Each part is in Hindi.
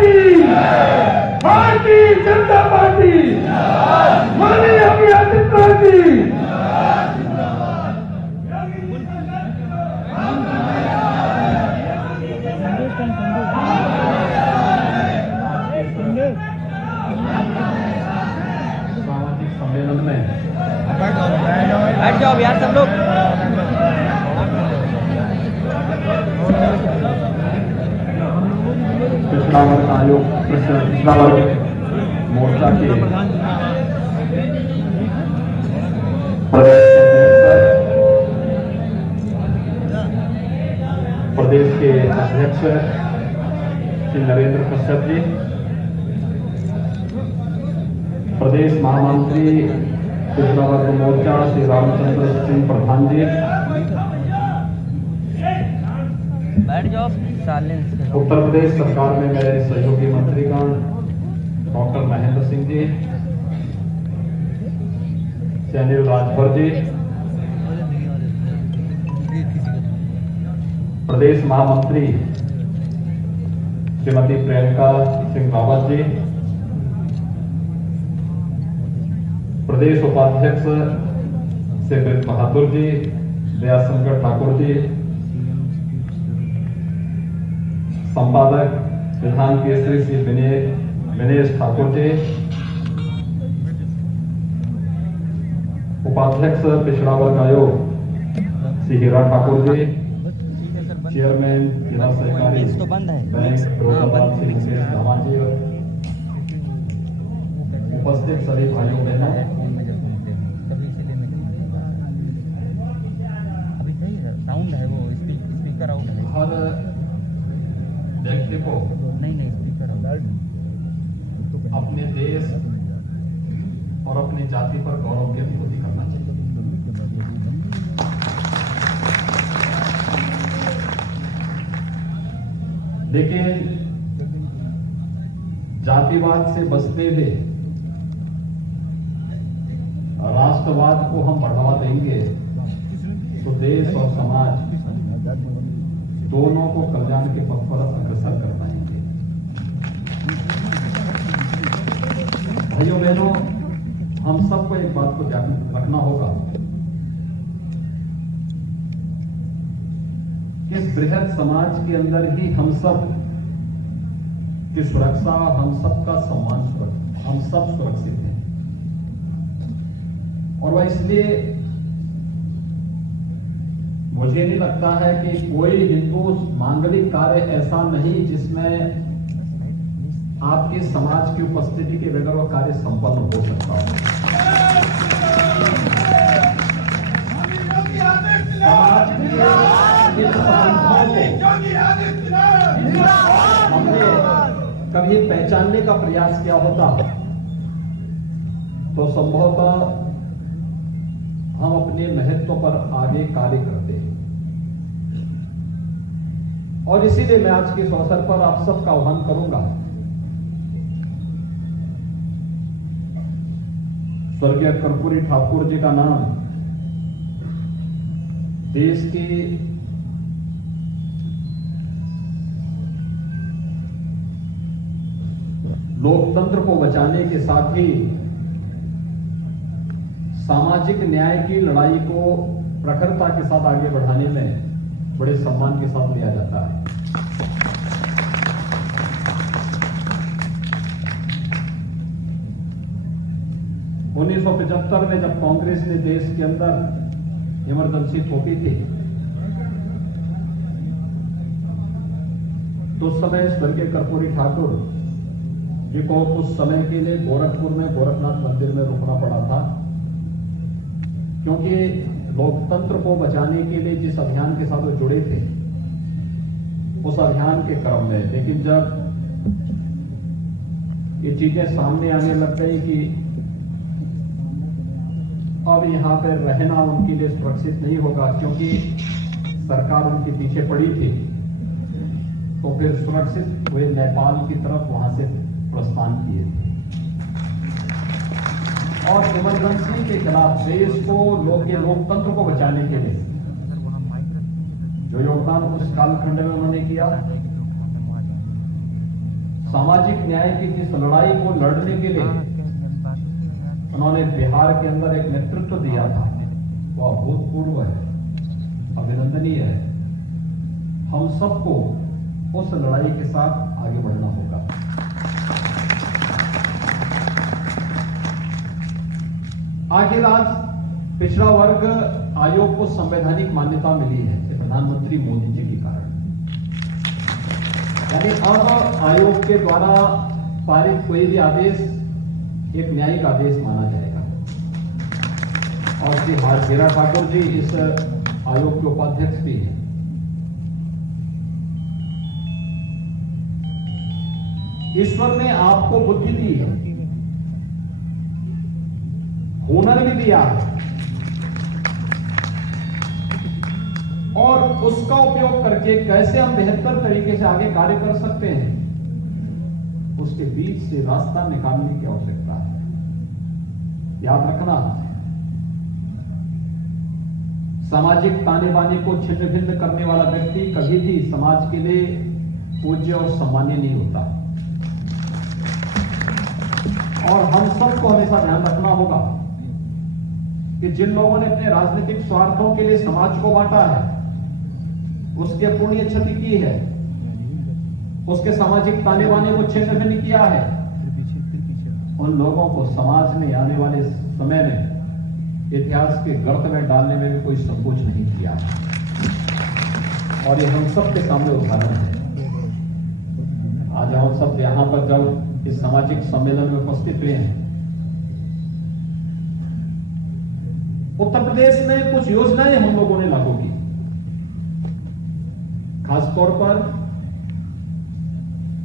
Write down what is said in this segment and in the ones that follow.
की, भारतीय जनता पार्टी, माननीय योगी आदित्यनाथ जी। सामाजिक सम्मेलन में बैठ जाओ यार सब लोग। पिछड़ा वर्ग आयोग, पिछड़ा वर्ग मोर्चा के प्रदेश के अध्यक्ष श्री नरेंद्र कश्यप जी, प्रदेश महामंत्री पिछड़ा वर्ग मोर्चा श्री रामचंद्र सिंह प्रधान जी, बैठ जाओ। साइलेंस। उत्तर प्रदेश सरकार में मेरे सहयोगी मंत्रीगण डॉक्टर महेंद्र सिंह जी, श्री अनिल राजभर जी, प्रदेश महामंत्री श्रीमती प्रियंका सिंह रावत जी, प्रदेश उपाध्यक्ष श्री ब्रिज बहादुर जी, दयाशंकर ठाकुर जी, संपादक विधान केसरी श्री विनेश ठाकुर जी, उपाध्यक्ष पिछड़ा वर्ग आयोग श्री हीरा ठाकुर जी, चेयरमैन जिला सहकारी तो बंद है बैंक रोहतास श्री मुकेश धामा जी और उपस्थित सभी भाइयों बहनों, अभी सही है साउंड है, वो स्पीकर आउट है। हर व्यक्ति को नहीं स्पीकर आउट। अपने देश और अपनी जाति पर गौरव की अनुभूति करना चाहिए। लेकिन जातिवाद से बचते हुए राष्ट्रवाद को हम बढ़ावा देंगे तो देश और समाज दोनों को कल्याण के पथ पर अग्रसर कर पाएंगे। भाइयों बहनों, हम सबको एक बात को ध्यान रखना होगा कि इस बृहद समाज के अंदर ही हम सब की सुरक्षा, हम सबका सम्मान, हम सब सुरक्षित हैं। और वह इसलिए मुझे नहीं लगता है कि कोई हिंदू मांगलिक कार्य ऐसा नहीं जिसमें आपके समाज की उपस्थिति के बगैर वह कार्य संपन्न हो सकता है। समाज के इन संबंधों को हमने कभी पहचानने का प्रयास किया होता तो संभवतः हम अपने महत्व पर आगे कार्य करते हैं। और इसीलिए मैं आज के इस अवसर पर आप सबका आह्वान करूंगा, स्वर्गीय कर्पूरी ठाकुर जी का नाम देश की लोकतंत्र को बचाने के साथ ही सामाजिक न्याय की लड़ाई को प्रखरता के साथ आगे बढ़ाने में बड़े सम्मान के साथ लिया जाता है। उन्नीस 1975 में जब कांग्रेस ने देश के अंदर इमरजेंसी थोपी थी तो उस समय स्वर्गीय कर्पूरी ठाकुर जी को कुछ समय के लिए गोरखपुर में गोरखनाथ मंदिर में रुकना पड़ा था, क्योंकि लोकतंत्र को बचाने के लिए जिस अभियान के साथ वो जुड़े थे उस अभियान के क्रम में। लेकिन जब ये चीजें सामने आने लग गई कि अब यहां पर रहना उनके लिए सुरक्षित नहीं होगा, क्योंकि सरकार उनके पीछे पड़ी थी, तो फिर सुरक्षित हुए नेपाल की तरफ वहां से प्रस्थान किए थे। और इमरजेंसी के खिलाफ देश को लोकतंत्र को बचाने के लिए जो योगदान उस कालखंड में उन्होंने किया, सामाजिक न्याय की जिस लड़ाई को लड़ने के लिए उन्होंने बिहार के अंदर एक नेतृत्व दिया था, वह अभूतपूर्व है, अभिनंदनीय है। हम सबको उस लड़ाई के साथ आगे बढ़ना होगा। आखिर आज पिछड़ा वर्ग आयोग को संवैधानिक मान्यता मिली है प्रधानमंत्री मोदी जी के कारण। यानी अब आयोग के द्वारा पारित कोई भी आदेश एक न्यायिक आदेश माना जाएगा। और श्री हीरा ठाकुर जी इस आयोग के उपाध्यक्ष भी हैं। ईश्वर ने आपको बुद्धि दी है, हुनर भी दिया है, और उसका उपयोग करके कैसे हम बेहतर तरीके से आगे कार्य कर सकते हैं, उसके बीच से रास्ता निकालने की आवश्यकता है। याद रखना, सामाजिक ताने बाने को छिन्न भिन्न करने वाला व्यक्ति कभी भी समाज के लिए पूज्य और सम्मानीय नहीं होता। और हम सबको हमेशा ध्यान रखना होगा कि जिन लोगों ने अपने राजनीतिक स्वार्थों के लिए समाज को बांटा है, उसकी पुण्य क्षति की है, उसके सामाजिक ताने बाने को छिन्न भिन्न किया है, उन लोगों को समाज ने आने वाले समय में इतिहास के गर्त में डालने में भी कोई संकोच नहीं किया। और ये हम सबके सामने उदाहरण है। आज हम सब यहां पर जब इस सामाजिक सम्मेलन में उपस्थित हुए हैं, उत्तर प्रदेश में कुछ योजनाएं हम लोगों ने लागू की। खासतौर पर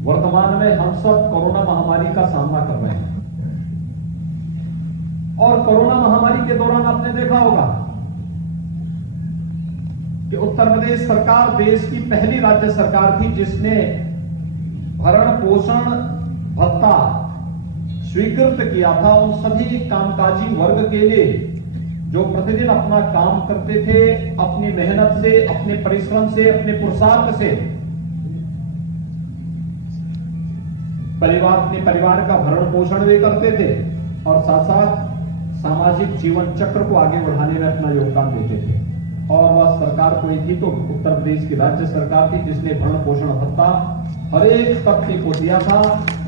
वर्तमान में हम सब कोरोना महामारी का सामना कर रहे हैं, और कोरोना महामारी के दौरान आपने देखा होगा कि उत्तर प्रदेश सरकार देश की पहली राज्य सरकार थी जिसने भरण पोषण भत्ता स्वीकृत किया था उन सभी कामकाजी वर्ग के लिए जो प्रतिदिन अपना काम करते थे, अपनी मेहनत से, अपने परिश्रम से, अपने पुरुषार्थ से अपने परिवार का भरण पोषण भी करते थे, और साथ साथ सामाजिक जीवन चक्र को आगे बढ़ाने में अपना योगदान देते थे। और वह सरकार कोई थी तो उत्तर प्रदेश की राज्य सरकार थी जिसने भरण पोषण भत्ता हर एक तबके को दिया था,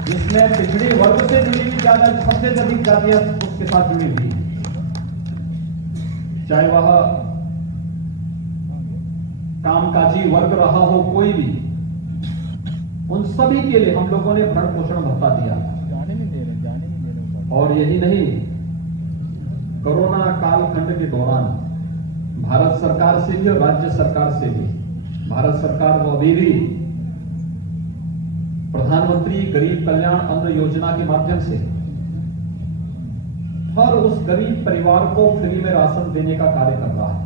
जिसमें पिछड़े वर्ग से जुड़ी हुई सबसे अधिक जातियां उसके साथ जुड़ी हुई, चाहे वह कामकाजी वर्ग रहा हो कोई भी, उन सभी के लिए हम लोगों ने भरण पोषण भत्ता दिया। जाने नहीं दे रहे। और यही नहीं, कोरोना कालखंड के दौरान भारत सरकार से भी और राज्य सरकार से भी, भारत सरकार को अभी भी प्रधानमंत्री गरीब कल्याण अन्न योजना के माध्यम से हर उस गरीब परिवार को फ्री में राशन देने का कार्य कर रहा है।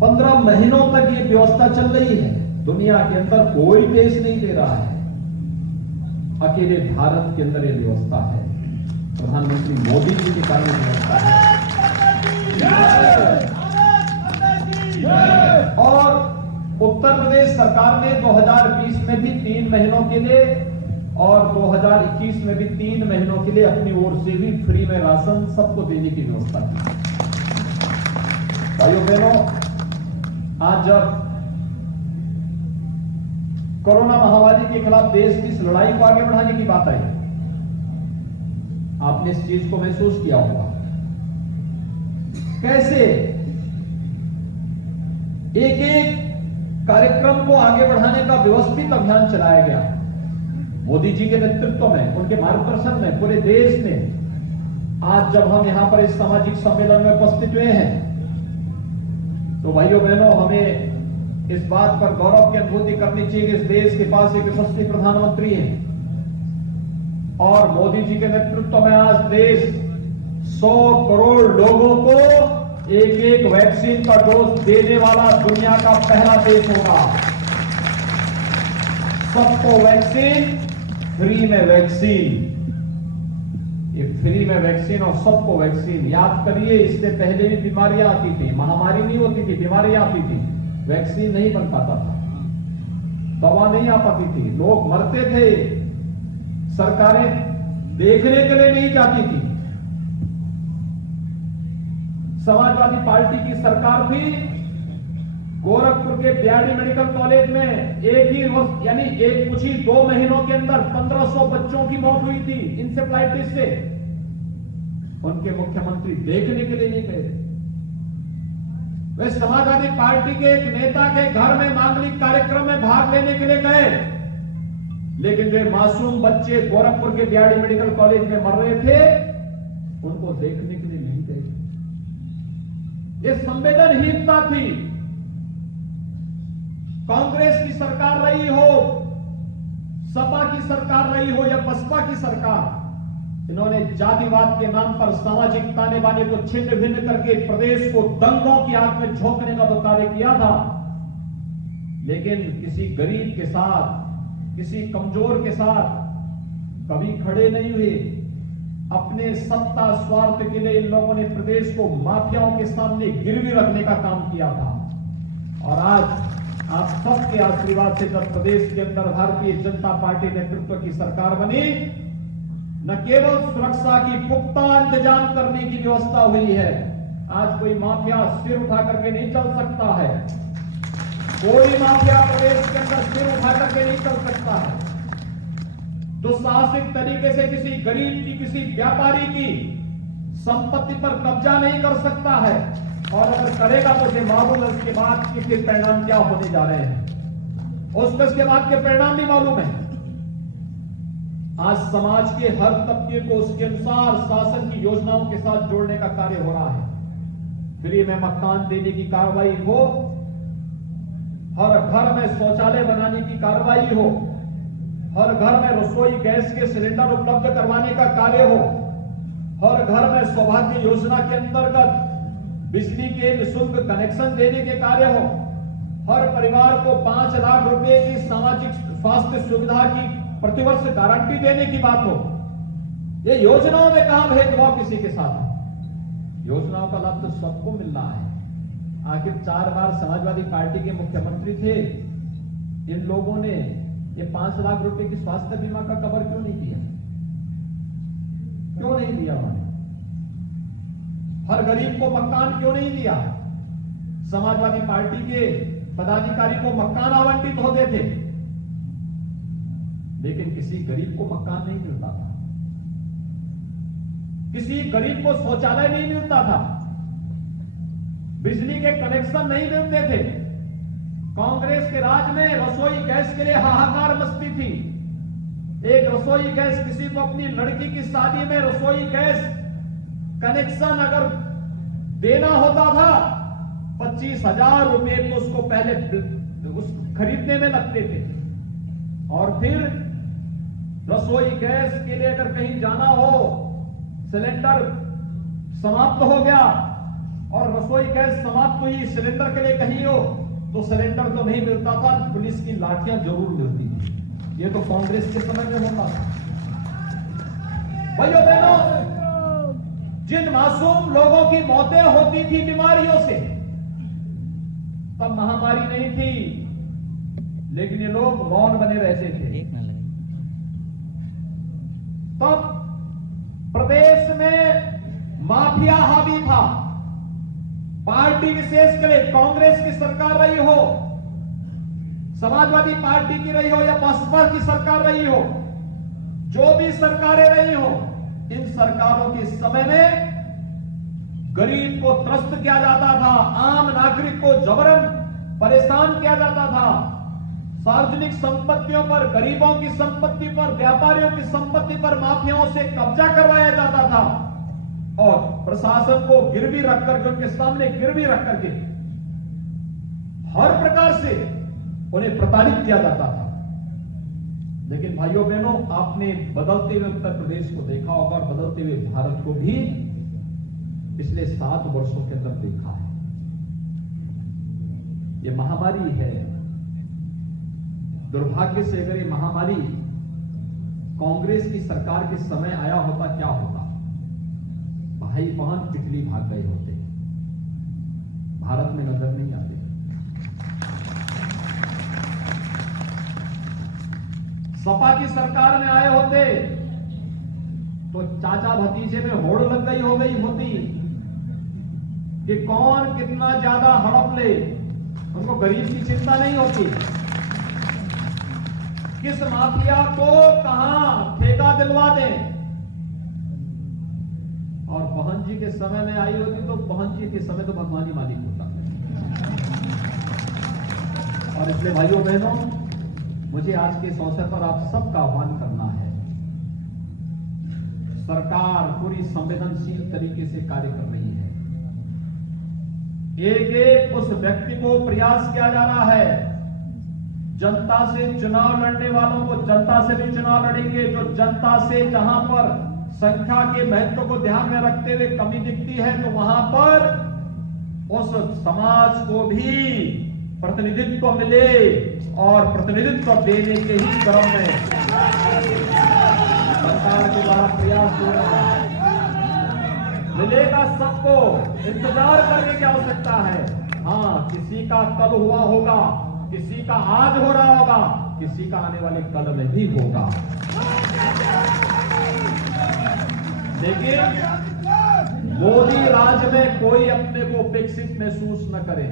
15 महीनों तक ये व्यवस्था चल रही है। दुनिया के अंदर कोई देश नहीं दे रहा है, अकेले भारत के अंदर ये व्यवस्था है। प्रधानमंत्री मोदी जी के कारण व्यवस्था है। और उत्तर प्रदेश सरकार ने 2020 में भी 3 महीनों के लिए और 2021 में भी 3 महीनों के लिए अपनी ओर से भी फ्री में राशन सबको देने की व्यवस्था की। भाइयों बहनों, आज जब कोरोना महामारी के खिलाफ देश की इस लड़ाई को आगे बढ़ाने की बात आई, आपने इस चीज को महसूस किया होगा कैसे एक एक कार्यक्रम को आगे बढ़ाने का व्यवस्थित अभियान चलाया गया। मोदी जी के नेतृत्व में, उनके मार्गदर्शन में पूरे देश ने, आज जब हम यहां पर इस सामाजिक सम्मेलन में उपस्थित हुए हैं, तो भाइयों बहनों, हमें इस बात पर गौरव की अनुभूति करनी चाहिए कि इस देश के पास एक यशस्वी प्रधानमंत्री है, और मोदी जी के नेतृत्व में आज देश 100 करोड़ लोगों को एक एक वैक्सीन का डोज देने वाला दुनिया का पहला देश होगा। सबको वैक्सीन, फ्री में वैक्सीन, ये फ्री में वैक्सीन और सबको वैक्सीन। याद करिए, इससे पहले भी बीमारियां आती थी, महामारी नहीं होती थी, बीमारियां आती थी, वैक्सीन नहीं बन पाता था। दवा नहीं आ पाती थी, लोग मरते थे, सरकारें देखने के लिए नहीं जाती थी। समाजवादी पार्टी की सरकार थी, गोरखपुर के बीआरडी मेडिकल कॉलेज में एक ही रोज यानी एक कुछ ही 2 महीनों के अंदर 1500 बच्चों की मौत हुई थी इंसेफ्लाइटिस से। उनके मुख्यमंत्री देखने के लिए नहीं गए। वे समाजवादी पार्टी के एक नेता के घर में मांगलिक कार्यक्रम में भाग लेने के लिए गए, लेकिन वे मासूम बच्चे गोरखपुर के बीआरडी मेडिकल कॉलेज में मर रहे थे, उनको देखने के लिए नहीं गए। ये संवेदनहीनता थी। कांग्रेस की सरकार रही हो, सपा की सरकार रही हो या बसपा की सरकार, इन्होंने जातिवाद के नाम पर सामाजिक ताने बाने को छिन्न भिन्न करके प्रदेश को दंगों की आग में झोंकने का तो कार्य किया था, लेकिन किसी गरीब के साथ, किसी कमजोर के साथ कभी खड़े नहीं हुए। अपने सत्ता स्वार्थ के लिए इन लोगों ने प्रदेश को माफियाओं के सामने गिरवी रखने का काम किया था। और आज आप सबके आशीर्वाद से जब प्रदेश के अंदर भारतीय जनता पार्टी नेतृत्व की सरकार बनी, न केवल सुरक्षा की पुख्ता इंतजाम करने की व्यवस्था हुई है, आज कोई माफिया सिर उठा करके नहीं चल सकता है। कोई माफिया प्रदेश के अंदर सिर उठा करके नहीं चल सकता है। दुस्साहसिक तरीके से किसी गरीब की, किसी व्यापारी की संपत्ति पर कब्जा नहीं कर सकता है, और अगर करेगा तो उसे मालूम है उसके बाद के फिर परिणाम क्या होने जा रहे हैं, उसके बाद के परिणाम भी मालूम है। आज समाज के हर तबके को उसके अनुसार शासन की योजनाओं के साथ जोड़ने का कार्य हो रहा है। फ्री में मकान देने की कार्रवाई हो, हर घर में शौचालय बनाने की कार्रवाई हो, हर घर में रसोई गैस के सिलेंडर उपलब्ध करवाने का कार्य हो, हर घर में सौभाग्य योजना के अंतर्गत बिजली के निःशुल्क कनेक्शन देने के कार्य हो, हर परिवार को 5 लाख रुपए की सामाजिक स्वास्थ्य सुविधा की प्रतिवर्ष गारंटी देने की बात हो। ये योजनाओं में कहां भेदभाव किसी के साथ है? योजनाओं का लाभ तो सबको मिल रहा है। आखिर 4 बार समाजवादी पार्टी के मुख्यमंत्री थे, इन लोगों ने ये 5 लाख रुपए की स्वास्थ्य बीमा का कवर क्यों नहीं दिया? क्यों नहीं दिया उन्होंने? हर गरीब को मकान क्यों नहीं दिया? समाजवादी पार्टी के पदाधिकारी को मकान आवंटित होते थे, लेकिन किसी गरीब को मकान नहीं मिलता था, किसी गरीब को शौचालय नहीं मिलता था, बिजली के कनेक्शन नहीं मिलते थे। कांग्रेस के राज में रसोई गैस के लिए हाहाकार मचती थी। एक रसोई गैस, किसी को अपनी लड़की की शादी में रसोई गैस कनेक्शन अगर देना होता था, 25,000 रुपए तो उसको पहले उस खरीदने में लगते थे। और फिर रसोई गैस के लिए अगर कहीं जाना हो, सिलेंडर समाप्त हो गया और रसोई गैस समाप्त हुई, सिलेंडर के लिए कहीं हो तो सिलेंडर तो नहीं मिलता था, पुलिस की लाठियां जरूर मिलती थी। ये तो कांग्रेस के समय में होता था। भाइयों बहनों, जिन मासूम लोगों की मौतें होती थी बीमारियों से, तब महामारी नहीं थी, लेकिन ये लोग मौन बने रहते थे। तब प्रदेश में माफिया हावी था। पार्टी विशेष के लिए कांग्रेस की सरकार रही हो, समाजवादी पार्टी की रही हो या बसपा की सरकार रही हो, जो भी सरकारें रही हो, इन सरकारों के समय में गरीब को त्रस्त किया जाता था, आम नागरिक को जबरन परेशान किया जाता था। सार्वजनिक संपत्तियों पर, गरीबों की संपत्ति पर, व्यापारियों की संपत्ति पर माफियाओं से कब्जा करवाया जाता था और प्रशासन को गिरवी रख करके, उनके सामने गिरवी रख करके हर प्रकार से उन्हें प्रताड़ित किया जाता था। लेकिन भाइयों बहनों, आपने बदलते हुए उत्तर प्रदेश को देखा होगा और बदलते हुए भारत को भी पिछले 7 वर्षों के अंदर देखा है। ये महामारी है। दुर्भाग्य से अगर ये महामारी कांग्रेस की सरकार के समय आया होता, क्या होता? भाई बहन पिटली भाग गए होते, भारत में नजर नहीं आते। सपा की सरकार में आए होते तो चाचा भतीजे में होड़ लग गई हो गई होती कि कौन कितना ज्यादा हड़प ले। उनको गरीब की चिंता नहीं होती, किस माफिया को कहां ठेका दिलवा दें। और बहन जी के समय में आई होती तो बहन जी के समय तो भगवान ही मालिक होता। और इसलिए भाइयों बहनों, मुझे आज के इस अवसर पर आप सबका आह्वान करना है। सरकार पूरी संवेदनशील तरीके से कार्य कर रही है। एक एक उस व्यक्ति को प्रयास किया जा रहा है। जनता से चुनाव लड़ने वालों को जनता से भी चुनाव लड़ेंगे। जो जनता से जहां पर संख्या के महत्व को ध्यान में रखते हुए कमी दिखती है तो वहां पर उस समाज को भी प्रतिनिधित्व मिले और प्रतिनिधित्व देने के ही क्रम में सरकार के द्वारा प्रयास हो रहा है। मिलेगा सबको, इंतजार करने की आवश्यकता है। हाँ, किसी का कल हुआ होगा, किसी का आज हो रहा होगा, किसी का आने वाले कल में भी होगा। लेकिन मोदी राज में कोई अपने को उपेक्षित महसूस न करे।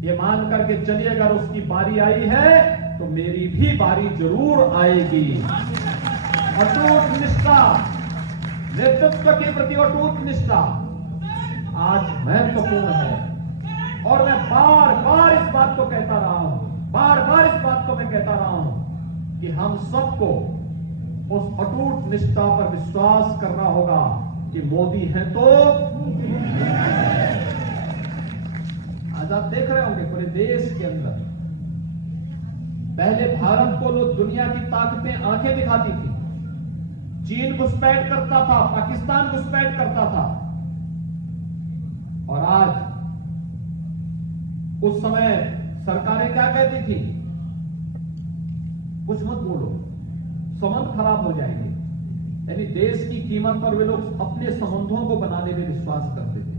ये मान करके चलिए, अगर उसकी बारी आई है तो मेरी भी बारी जरूर आएगी। अटूट निष्ठा, नेतृत्व के प्रति अटूट निष्ठा आज महत्वपूर्ण है। और मैं बार बार इस बात को कहता रहा हूं, बार बार इस बात को मैं कहता रहा हूं कि हम सबको उस अटूट निष्ठा पर विश्वास करना होगा कि मोदी है तो आज आप देख रहे होंगे पूरे देश के अंदर पहले भारत को लोग दुनिया की ताकतें आंखें दिखाती थी। चीन घुसपैठ करता था, पाकिस्तान घुसपैठ करता था। और आज उस समय सरकारें क्या कहती थी? कुछ मत बोलो, संबंध खराब हो जाएंगे। यानी देश की कीमत पर वे लोग अपने संबंधों को बनाने में विश्वास करते थे।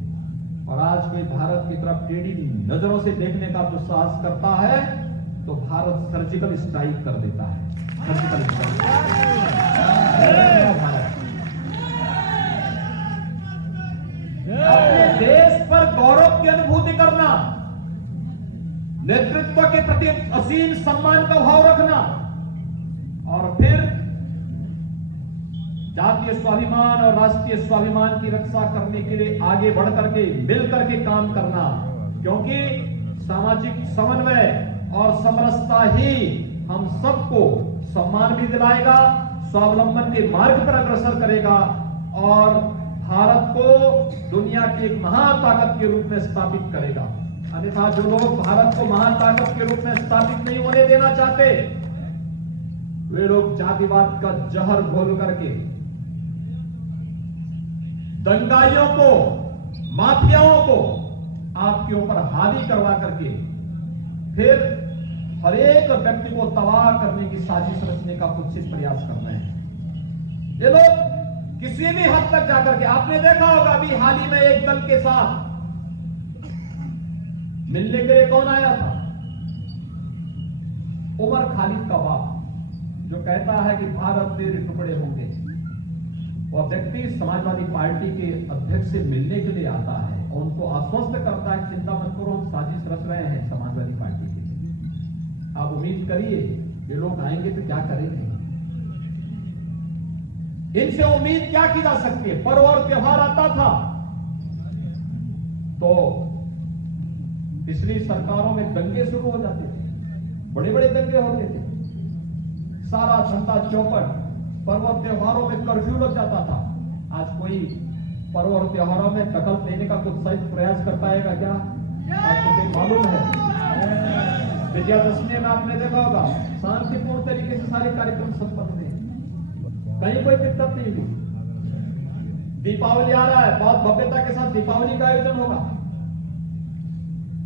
और आज कोई भारत की तरफ टेढ़ी नजरों से देखने का दुस्साहस करता है तो भारत सर्जिकल स्ट्राइक कर देता है। Surgical strike. अपने देश पर गौरव की अनुभूति करना, नेतृत्व के प्रति असीम सम्मान का भाव रखना और फिर जातीय स्वाभिमान और राष्ट्रीय स्वाभिमान की रक्षा करने के लिए आगे बढ़ करके मिल करके काम करना। क्योंकि सामाजिक समन्वय और समरसता ही हम सबको सम्मान भी दिलाएगा, स्वावलंबन के मार्ग पर अग्रसर करेगा और भारत को दुनिया की एक महाताकत के रूप में स्थापित करेगा। अन्यथा जो लोग भारत को महाताकत के रूप में स्थापित नहीं होने देना चाहते, वे लोग जातिवाद का जहर घोल करके दंगाइयों को, माफियाओं को आपके ऊपर हावी करवा करके फिर हर एक व्यक्ति को तबाह करने की साजिश रचने का कुत्सित प्रयास कर रहे हैं ये लोग। किसी भी हद तक जाकर के आपने देखा होगा, अभी हाल ही में एक दल के साथ मिलने के लिए कौन आया था? उमर खालिद का बाप, जो कहता है कि भारत तेरे टुकड़े होंगे। वह व्यक्ति समाजवादी पार्टी के अध्यक्ष से मिलने के लिए आता है और उनको आश्वस्त करता है, चिंता मत करो, हम साजिश रच रहे हैं समाजवादी पार्टी के लिए। आप उम्मीद करिए ये लोग आएंगे तो क्या करेंगे? इनसे उम्मीद क्या की जा सकती है? पर्व और त्योहार आता था तो पिछली सरकारों में दंगे शुरू हो जाते थे, बड़े बड़े दंगे होते थे। सारा धंधा चौपट, पर्व और त्योहारों में कर्फ्यू लग जाता था। आज कोई पर्व और त्योहारों में दखल देने का कुछ सही प्रयास कर पाएगा क्या? आपको मालूम है विजयादशमी में आपने देखा होगा शांतिपूर्ण तरीके से सारे कार्यक्रम संपन्न हुए, कहीं कोई दिक्कत नहीं हुई। दीपावली आ रहा है, बहुत भव्यता के साथ दीपावली का आयोजन होगा।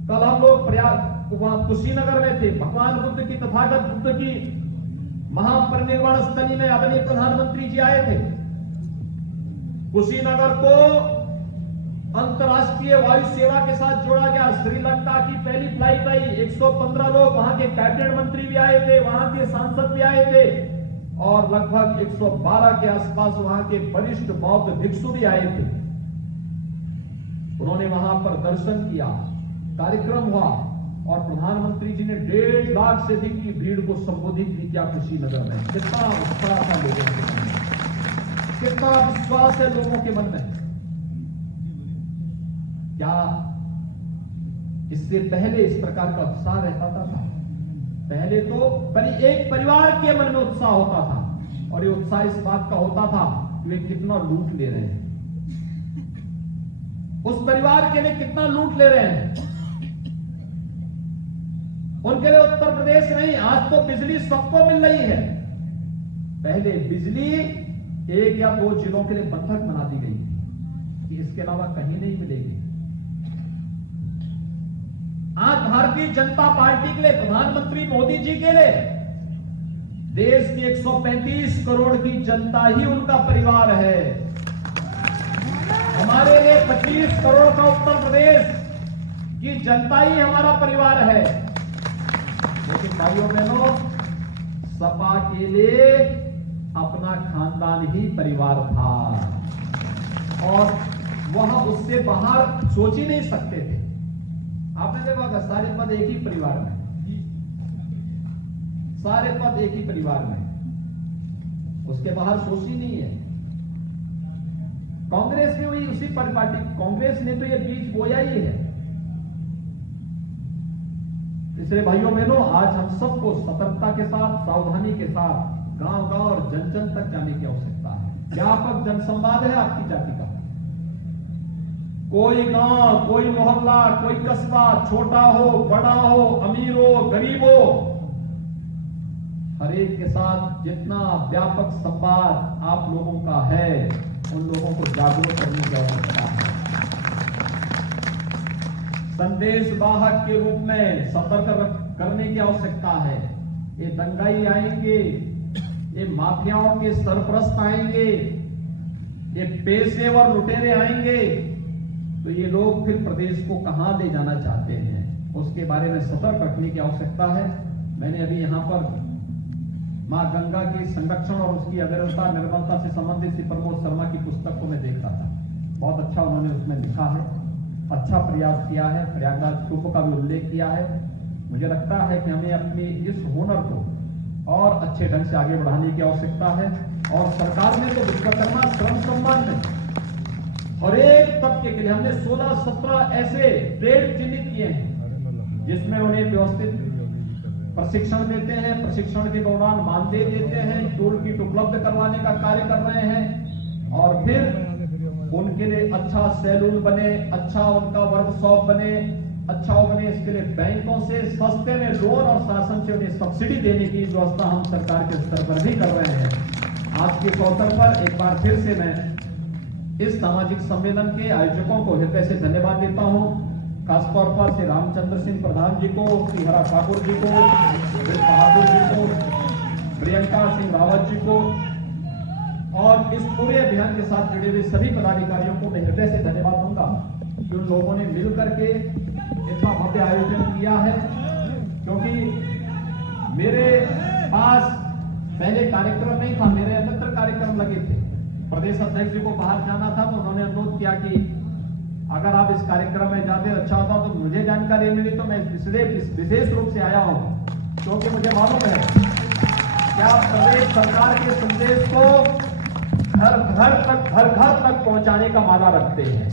कल हम लोग प्रयाग वहां कुशीनगर में थे, भगवान बुद्ध की, तथागत बुद्ध की महापरिनिर्वाण स्थली में आदरणीय प्रधानमंत्री जी आए थे। कुशीनगर को अंतर्राष्ट्रीय वायु सेवा के साथ जोड़ा गया। श्रीलंका की पहली फ्लाइट आई, 115 लोग, वहां के कैबिनेट मंत्री भी आए थे, वहां के सांसद भी आए थे और लगभग 112 के आसपास वहां के वरिष्ठ बौद्ध भिक्षु भी आए थे। उन्होंने वहां पर दर्शन किया, कार्यक्रम हुआ और प्रधानमंत्री जी ने 1.5 लाख से अधिक की भीड़ को संबोधित भी किया कुशीनगर में। कितना उत्साह था लोगों के मन में, कितना विश्वास है लोगों के मन में। क्या इससे पहले इस प्रकार का उत्साह रहता था? पहले तो एक परिवार के मन में उत्साह होता था और ये उत्साह इस बात का होता था कि वे कितना लूट ले रहे हैं, उस परिवार के लिए कितना लूट ले रहे हैं। उनके लिए उत्तर प्रदेश नहीं, आज तो बिजली सबको मिल रही है। पहले बिजली 1 या 2 जिलों के लिए बंधक बना दी गई कि इसके अलावा कहीं नहीं मिलेगी। आज भारतीय जनता पार्टी के लिए, प्रधानमंत्री मोदी जी के लिए देश की 135 करोड़ की जनता ही उनका परिवार है। हमारे लिए 25 करोड़ का उत्तर प्रदेश की जनता ही हमारा परिवार है। लेकिन भाइयों बहनों, सपा के लिए अपना खानदान ही परिवार था और वह उससे बाहर सोच ही नहीं सकते थे। आपने देखा होगा सारे पद एक ही परिवार में, सारे पद एक ही परिवार में, उसके बाहर सोच ही नहीं है। कांग्रेस भी हुई उसी पार्टी, कांग्रेस ने तो ये बीज बोया ही है। इसलिए भाइयों बहनों, आज हम सबको सतर्कता के साथ, सावधानी के साथ गांव-गांव और जन-जन तक जाने की आवश्यकता है। व्यापक जनसंवाद है आपकी जाति का। कोई गांव, कोई मोहल्ला, कोई कस्बा, छोटा हो, बड़ा हो, अमीर हो, गरीब हो, हर एक के साथ जितना व्यापक संवाद आप लोगों का है, उन लोगों को जागरूक करने की आवश्यकता है। संदेश वाहक के रूप में सतर्क करने की आवश्यकता है। ये दंगाई आएंगे, ये माफियाओं के सरपरस्त आएंगे, ये पेशेवर लुटेरे आएंगे, तो ये लोग फिर प्रदेश को कहां ले जाना चाहते हैं, उसके बारे में सतर्क रखने की आवश्यकता है। मैंने अभी यहां पर मां गंगा के संरक्षण और उसकी अविरलता निर्मलता से संबंधित श्री प्रमोद शर्मा की पुस्तक को मैं देख रहा था। बहुत अच्छा उन्होंने उसमें लिखा है, अच्छा प्रयास किया है, प्रयागराज कुंभ का भी उल्लेख किया है। मुझे लगता है कि हमें अपनी इस हुनर को और अच्छे ढंग से आगे बढ़ाने की आवश्यकता है। और सरकार ने तो विश्वकर्मा श्रम सम्मान में और एक तबके के लिए हमने 16-17 ऐसे ट्रेड चिन्हित किए हैं जिसमें उन्हें व्यवस्थित प्रशिक्षण देते हैं, प्रशिक्षण के दौरान मानदेय देते हैं, टूल किट उपलब्ध करवाने का कार्य कर रहे हैं और फिर उनके लिए अच्छा सैलून बने, अच्छा उनका वर्कशॉप बने, अच्छा बने, इसके लिए बैंकों से सस्ते में लोन और शासन से उन्हें सब्सिडी देने की व्यवस्था हम सरकार के स्तर पर भी कर रहे हैं। आज के अवसर पर एक बार फिर से मैं इस सामाजिक सम्मेलन के आयोजकों को हृदय से धन्यवाद देता हूं। खासतौर पर श्री रामचंद्र सिंह प्रधान जी को, श्री हरा ठाकुर जी को, श्री बहादुर जी को, प्रियंका सिंह रावत जी को और इस पूरे अभियान के साथ जुड़े हुए सभी पदाधिकारियों को मैं हृदय से धन्यवाद दूंगा कि उन लोगों ने मिलकर के इतना भव्य आयोजन किया है। क्योंकि मेरे पास पहले कार्यक्रम नहीं था, मेरे अन्यत्र कार्यक्रम लगे थे। प्रदेश अध्यक्ष जी को बाहर जाना था तो उन्होंने अनुरोध किया कि अगर आप इस कार्यक्रम में जाते अच्छा होता तो मुझे जानकारी मिली, तो मैं विशेष रूप से आया हूं क्योंकि मुझे मालूम है कि आप प्रदेश सरकार के संदेश को घर घर तक पहुंचाने का वादा रखते हैं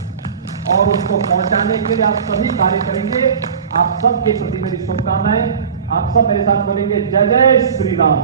और उसको पहुंचाने के लिए आप सभी कार्य करेंगे। आप सबके प्रति मेरी शुभकामनाएं। आप सब मेरे साथ बोलेंगे जय जय श्री राम।